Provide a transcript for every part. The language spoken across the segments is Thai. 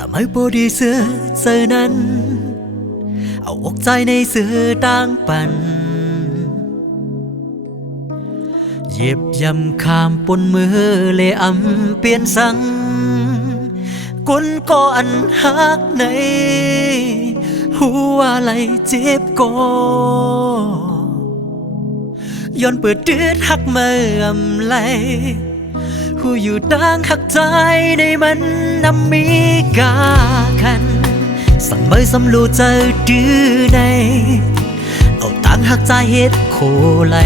đã mới bố đi xưa giờนั้นเอาอกใจในเสือต่างปันเหยียบย่ำข้ามปนมือเลอำเปลี่ยนสังกุนก็อันหักในหัวไหลเจ็บก็ย้อนเปิดเดือดหักเมื่อำไหลหูอยู่ต่างหักใจในมันนำมีกาคันสั่งเมื่อสำลูเจอดื้อในเอาต่างหักใจเฮ็ดโคไหล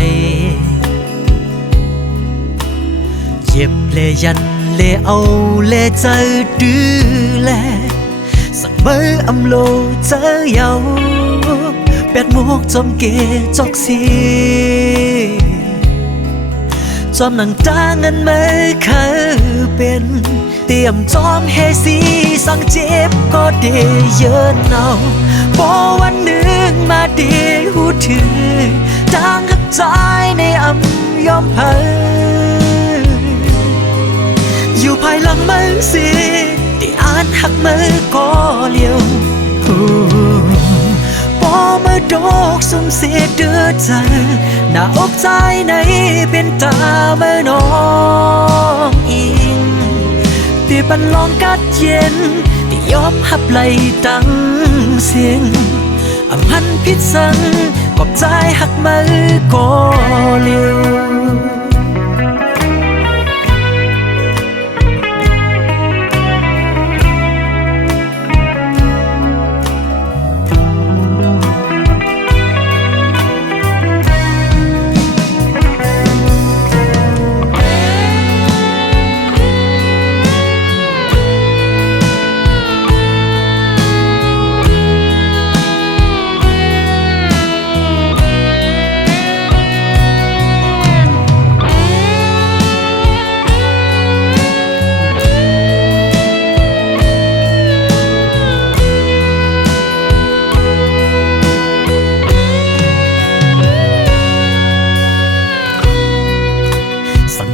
เย็บเลยันเลเอาเลเจอดื้อแลสั่งเมื่ออำโลเจอเยาแปดหมวกจอมเกจอกสีจอมหนังตาเงินเมื่อเคยเป็นเตรียมจอมเฮสีสั่งเจ็บก็เดเยินเอาพอวันหนึ่งมาเดีหูถือต่างหักใจในอำยอมเผยอยู่ภายหลังมือสิที่อ่านหักมือก็เลี้ยวพอเมื่อดอกสุ่มเสียเดือดใจหน้าอกใจในเป็นตาเมื่อน้องอิงที่บันลองกัดเย็นที่ยอมหับไหลตั้งเสียงอำพันพิษสังกอบใจหักมือก็เลี้ยว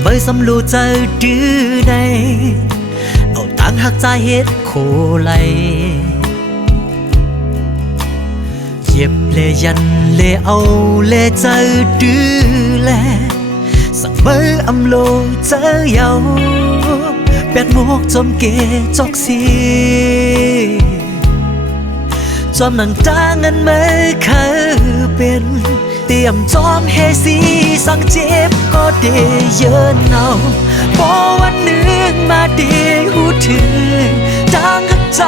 เมื่อสำลูเจอดื้อในเอาต่างหักใจเฮ็ดโคไหลเย็บเลยันเลเอาเลเจอดื้อแลสั่งเมื่ออำโลเจอเยาแปดหมวกจอมเกจอกสีจอมหนังตาเงินเมื่อเคยเป็นเตรียมจอมเฮสีสั่งเจ็บก็เดเยินเอาพอวันหนึ่งมาเดีหูถือต่างหักใจ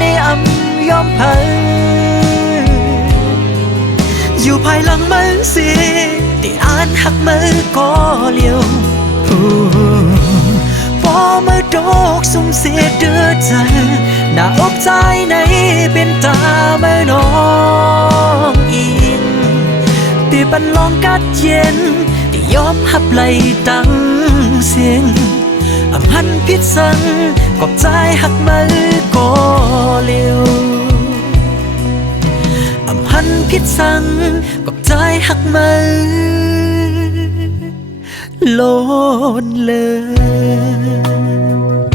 ในอำยอมเผยอยู่ภายหลังมือสิที่อ่านหักมือก็เลี้ยวพอเมื่อดอกสุ่มเสียเดือดใจหน้าอกใจในเป็นตาเมื่อน้องอิงที่บันลองกัดเย็นที่ยอมหับไหลตั้งเสียงอำพันพิษสังกอบใจหักมือก็เลี้ยวอำพันพิษสังกอบใจหักมือโลนเลย